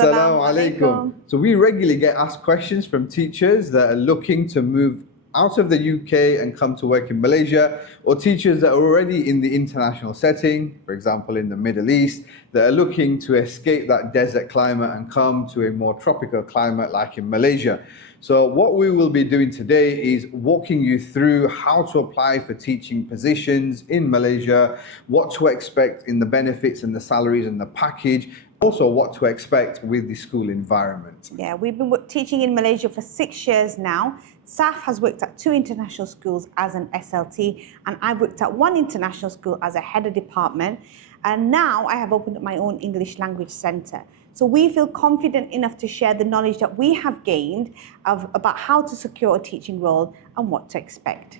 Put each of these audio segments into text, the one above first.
Assalamu alaikum. So we regularly get asked questions from teachers that are looking to move out of the UK and come to work in Malaysia, or teachers that are already in the international setting, for example in the Middle East, that are looking to escape that desert climate and come to a more tropical climate like in Malaysia. So what we will be doing today is walking you through how to apply for teaching positions in Malaysia, what to expect in the benefits and the salaries and the package, also what to expect with the school environment. Yeah, we've been teaching in Malaysia for 6 years now. Saf has worked at 2 international schools as an SLT, and I've worked at 1 international school as a head of department. And now I have opened up my own English language centre. So we feel confident enough to share the knowledge that we have gained about how to secure a teaching role and what to expect.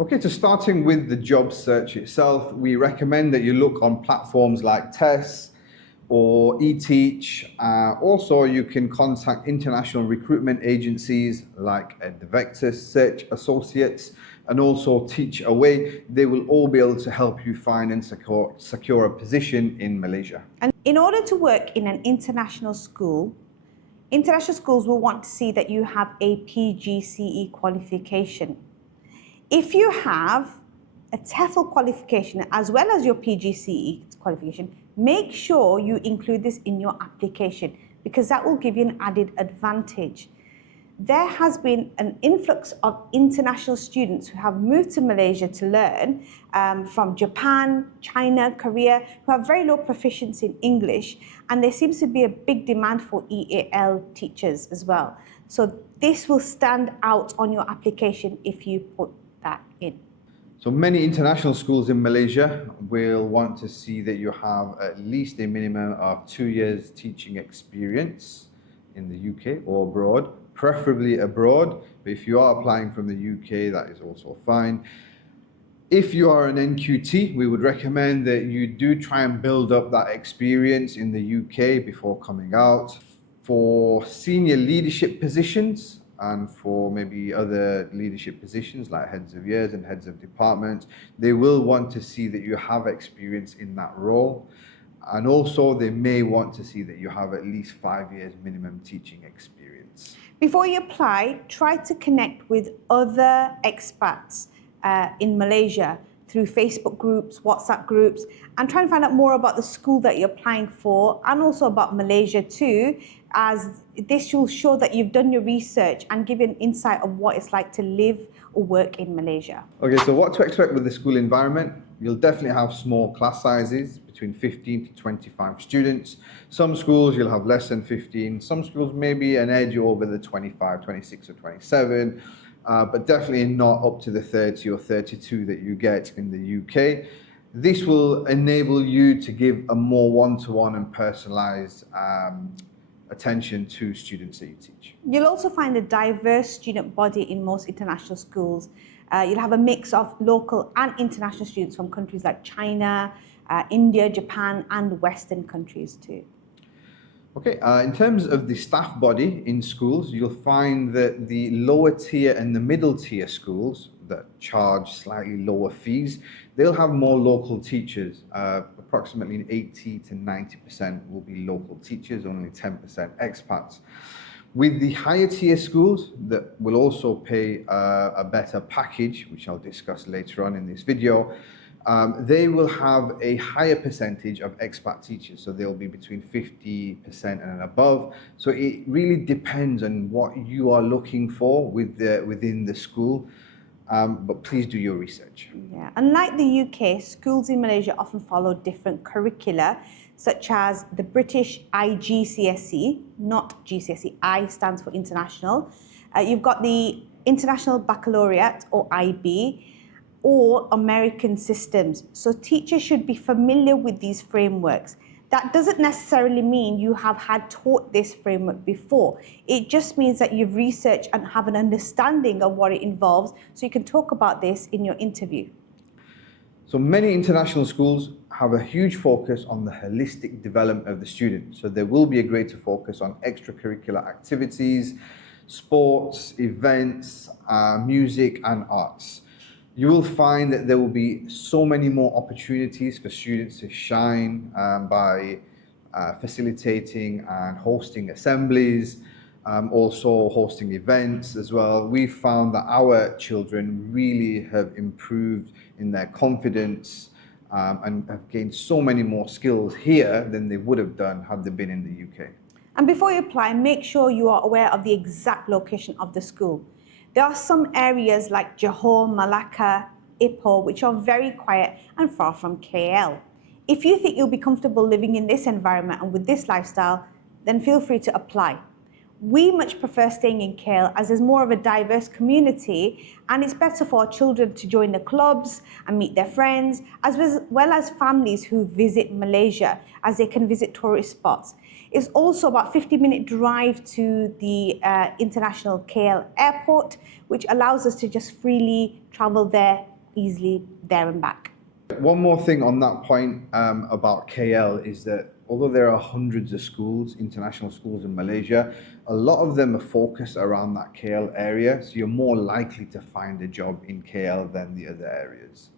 Okay, so starting with the job search itself, we recommend that you look on platforms like TESS or eTeach. Also, you can contact international recruitment agencies like Vector Search Associates and also Teach Away. They will all be able to help you find and secure a position in Malaysia. And in order to work in an international schools will want to see that you have a PGCE qualification. If you have a TEFL qualification as well as your PGCE qualification, make sure you include this in your application because that will give you an added advantage. There has been an influx of international students who have moved to Malaysia to learn from Japan, China, Korea, who have very low proficiency in English, and there seems to be a big demand for EAL teachers as well. So this will stand out on your application if you put that in. So many international schools in Malaysia will want to see that you have at least a minimum of 2 years teaching experience in the UK or abroad, preferably abroad. But if you are applying from the UK, that is also fine. If you are an NQT, we would recommend that you do try and build up that experience in the UK before coming out. For senior leadership positions, and for maybe other leadership positions like heads of years and heads of departments, they will want to see that you have experience in that role. And also they may want to see that you have at least 5 years minimum teaching experience. Before you apply, try to connect with other expats in Malaysia through Facebook groups, WhatsApp groups, and try and find out more about the school that you're applying for and also about Malaysia too, as this will show that you've done your research and give you an insight of what it's like to live or work in Malaysia. Okay, so what to expect with the school environment? You'll definitely have small class sizes, between 15 to 25 students. Some schools you'll have less than 15, some schools maybe an edge over the 25, 26 or 27. But definitely not up to the 30 or 32 that you get in the UK. This will enable you to give a more one-to-one and personalized attention to students that you teach. You'll also find a diverse student body in most international schools. You'll have a mix of local and international students from countries like China, India, Japan, and Western countries too. Okay, in terms of the staff body in schools, you'll find that the lower tier and the middle tier schools that charge slightly lower fees, they'll have more local teachers. Approximately 80 to 90% will be local teachers, only 10% expats. With the higher tier schools that will also pay a better package, which I'll discuss later on in this video, they will have a higher percentage of expat teachers, so they'll be between 50% and above. So it really depends on what you are looking for within the school, but please do your research. Yeah, unlike the UK, schools in Malaysia often follow different curricula, such as the British IGCSE, not GCSE. I stands for international. You've got the International Baccalaureate or IB, or American systems. So teachers should be familiar with these frameworks. That doesn't necessarily mean you have had taught this framework before. It just means that you've researched and have an understanding of what it involves, so you can talk about this in your interview. So many international schools have a huge focus on the holistic development of the student. So there will be a greater focus on extracurricular activities, sports, events, music and arts. You will find that there will be so many more opportunities for students to shine by facilitating and hosting assemblies, also hosting events as well. We found that our children really have improved in their confidence and have gained so many more skills here than they would have done had they been in the UK. And before you apply, make sure you are aware of the exact location of the school. There are some areas like Johor, Malacca, Ipoh, which are very quiet and far from KL. If you think you'll be comfortable living in this environment and with this lifestyle, then feel free to apply. We much prefer staying in KL as there's more of a diverse community, and it's better for our children to join the clubs and meet their friends, as well as families who visit Malaysia, as they can visit tourist spots. It's also about 50-minute drive to the international KL airport, which allows us to just freely travel there easily, there and back. One more thing on that point about KL is that although there are hundreds of schools, international schools in Malaysia, a lot of them are focused around that KL area, so you're more likely to find a job in KL than the other areas.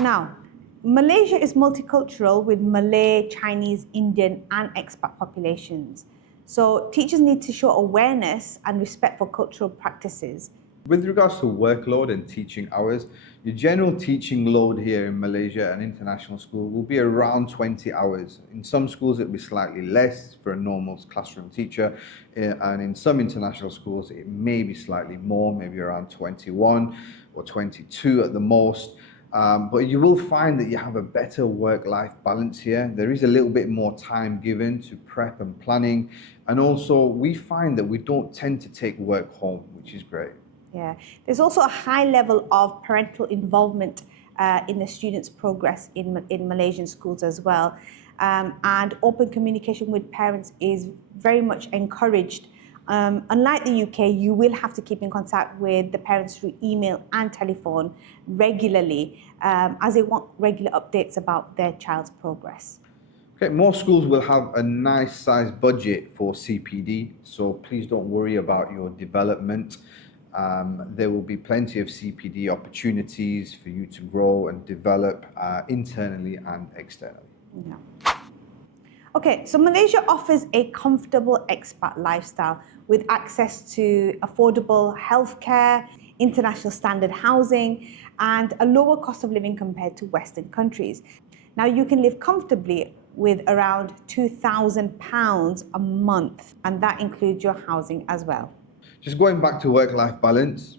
Now, Malaysia is multicultural with Malay, Chinese, Indian and expat populations. So teachers need to show awareness and respect for cultural practices. With regards to workload and teaching hours, your general teaching load here in Malaysia and international school will be around 20 hours. In some schools, it'll be slightly less for a normal classroom teacher, and in some international schools, it may be slightly more, maybe around 21 or 22 at the most. But you will find that you have a better work-life balance here. There is a little bit more time given to prep and planning. And also, we find that we don't tend to take work home, which is great. Yeah, there's also a high level of parental involvement in the students' progress in Malaysian schools as well. And open communication with parents is very much encouraged. Unlike the UK, you will have to keep in contact with the parents through email and telephone regularly, as they want regular updates about their child's progress. Okay, more schools will have a nice sized budget for CPD, so please don't worry about your development. There will be plenty of CPD opportunities for you to grow and develop internally and externally. Yeah. Okay, so Malaysia offers a comfortable expat lifestyle with access to affordable healthcare, international standard housing, and a lower cost of living compared to Western countries. Now, you can live comfortably with around £2,000 a month, and that includes your housing as well. Just going back to work-life balance,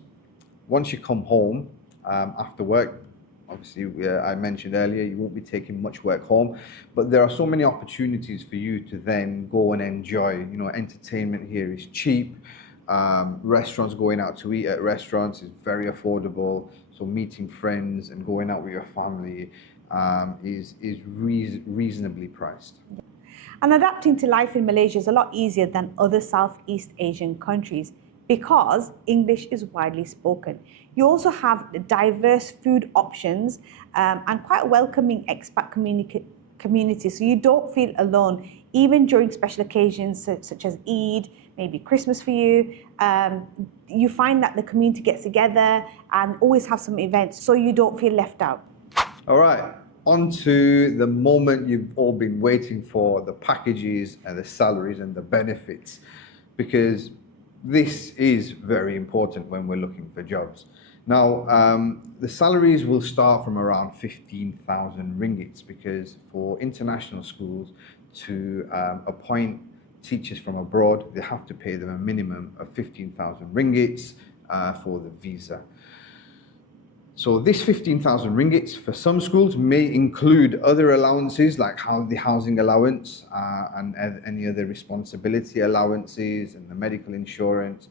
once you come home after work, obviously I mentioned earlier, you won't be taking much work home, but there are so many opportunities for you to then go and enjoy. You know, entertainment here is cheap. Restaurants, going out to eat at restaurants is very affordable. So meeting friends and going out with your family is reasonably priced. And adapting to life in Malaysia is a lot easier than other Southeast Asian countries because English is widely spoken. You also have diverse food options and quite a welcoming expat community, so you don't feel alone, even during special occasions such as Eid, maybe Christmas for you. You find that the community gets together and always have some events, so you don't feel left out. All right, on to the moment you've all been waiting for, the packages and the salaries and the benefits, because this is very important when we're looking for jobs. Now, the salaries will start from around 15,000 ringgits, because for international schools to appoint teachers from abroad, they have to pay them a minimum of 15,000 ringgits for the visa. So this 15,000 ringgits for some schools may include other allowances like the housing allowance and any other responsibility allowances and the medical insurance.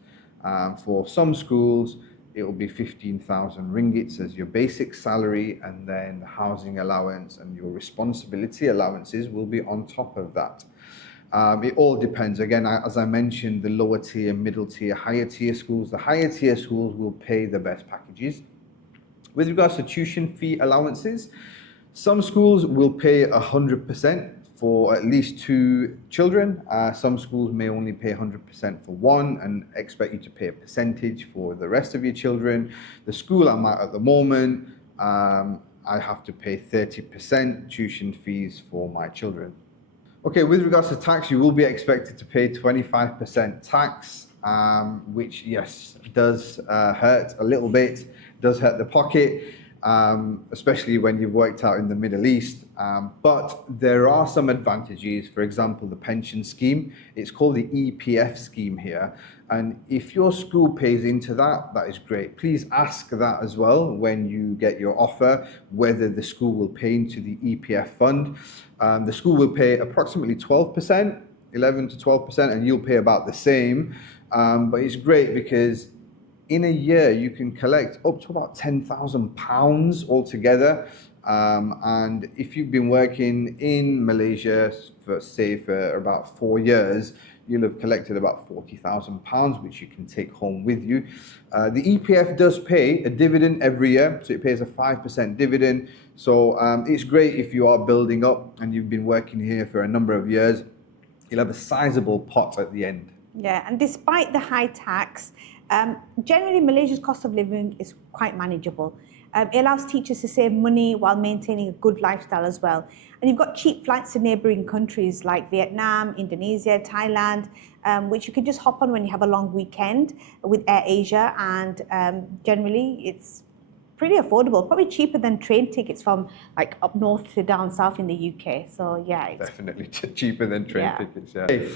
For some schools, it will be 15,000 ringgits as your basic salary, and then the housing allowance and your responsibility allowances will be on top of that. It all depends. Again, as I mentioned, the lower tier, middle tier, higher tier schools, the higher tier schools will pay the best packages. With regards to tuition fee allowances, some schools will pay 100% for at least 2 children. Some schools may only pay 100% for one and expect you to pay a percentage for the rest of your children. The school I'm at the moment, I have to pay 30% tuition fees for my children. Okay, with regards to tax, you will be expected to pay 25% tax, which, yes, does hurt a little bit, does hurt the pocket, especially when you've worked out in the Middle East. But there are some advantages. For example, the pension scheme, it's called the EPF scheme here. And if your school pays into that, that is great. Please ask that as well when you get your offer, whether the school will pay into the EPF fund. The school will pay approximately 12%, 11 to 12%, and you'll pay about the same. But it's great because in a year you can collect up to about £10,000 altogether. And if you've been working in Malaysia for about 4 years, you'll have collected about £40,000, which you can take home with you. The EPF does pay a dividend every year, so it pays a 5% dividend. So it's great if you are building up and you've been working here for a number of years. You'll have a sizable pot at the end. Yeah, and despite the high tax, generally Malaysia's cost of living is quite manageable. It allows teachers to save money while maintaining a good lifestyle as well. And you've got cheap flights to neighbouring countries like Vietnam, Indonesia, Thailand, which you can just hop on when you have a long weekend with AirAsia. And generally, it's pretty affordable, probably cheaper than train tickets from like up north to down south in the UK. So yeah, it's definitely cheaper than train tickets. Yeah. Okay,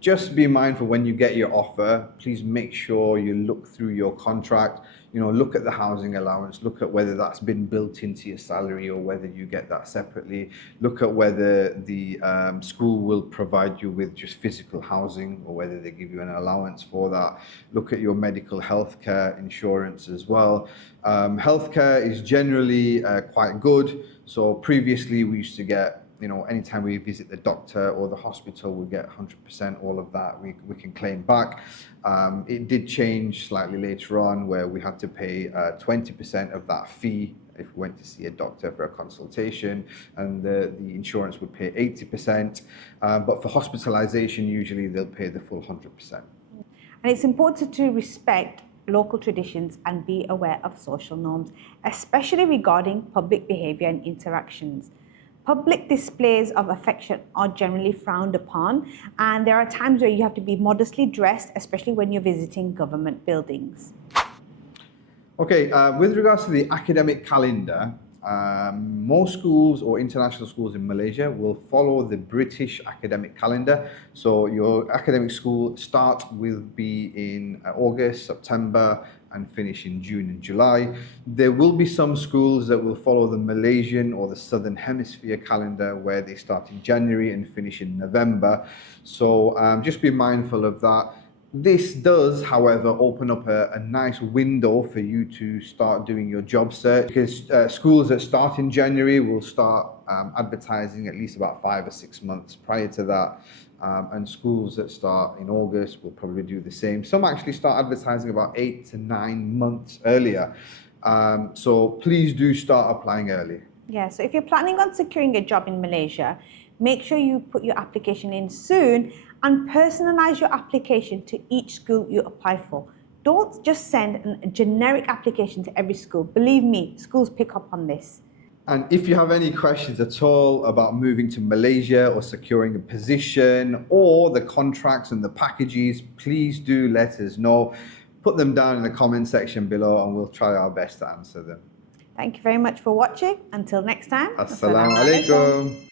just be mindful when you get your offer. Please make sure you look through your contract. Look at the housing allowance. Look at whether that's been built into your salary or whether you get that separately. Look at whether the school will provide you with just physical housing or whether they give you an allowance for that. Look at your medical healthcare insurance as well. Healthcare is generally quite good. So previously we used to get, anytime we visit the doctor or the hospital, we get 100%, all of that we can claim back. It did change slightly later on where we had to pay 20% of that fee if we went to see a doctor for a consultation, and the insurance would pay 80%. But for hospitalization, usually they'll pay the full 100%. And it's important to respect local traditions and be aware of social norms, especially regarding public behavior and interactions. Public displays of affection are generally frowned upon, and there are times where you have to be modestly dressed, especially when you're visiting government buildings. Okay, with regards to the academic calendar, most schools or international schools in Malaysia will follow the British academic calendar. So your academic school start will be in August, September, and finish in June and July. There will be some schools that will follow the Malaysian or the Southern Hemisphere calendar where they start in January and finish in November. So just be mindful of that. This does, however, open up a nice window for you to start doing your job search, because schools that start in January will start advertising at least about 5 or 6 months prior to that. And schools that start in August will probably do the same. Some actually start advertising about 8 to 9 months earlier. So please do start applying early. Yeah, so if you're planning on securing a job in Malaysia, make sure you put your application in soon and personalize your application to each school you apply for. Don't just send a generic application to every school. Believe me, schools pick up on this. And if you have any questions at all about moving to Malaysia or securing a position or the contracts and the packages, please do let us know. Put them down in the comment section below and we'll try our best to answer them. Thank you very much for watching. Until next time. Assalamu alaikum.